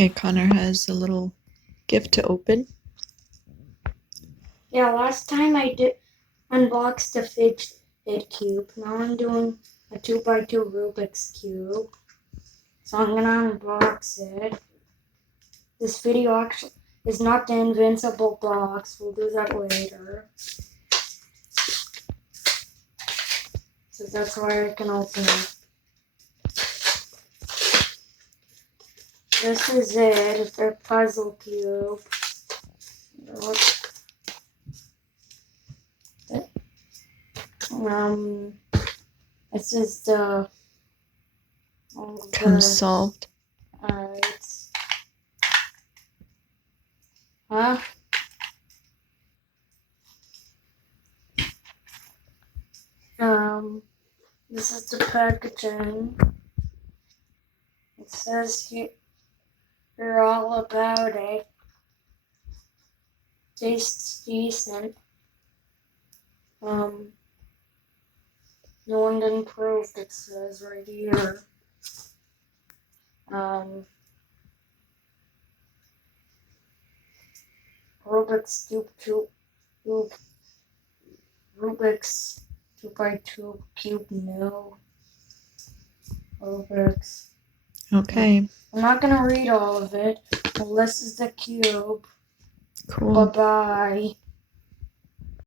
Okay, Connor has a little gift to open. Yeah, last time I did unbox the Fidget Cube. Now I'm doing a 2x2 Rubik's Cube. So I'm gonna unbox it. This video actually is not the invincible box. We'll do that later. So that's why I can open it. This is it. It's a puzzle cube. This is the Comes solved. Alright. Huh? This is the packaging. It says here all about it. Tastes decent. No one didn't prove it says right here. Rubik's Rubik's 2x2 cube no. Rubik's. Okay. I'm not gonna read all of it. Well, this is the cube. Cool. Bye-bye.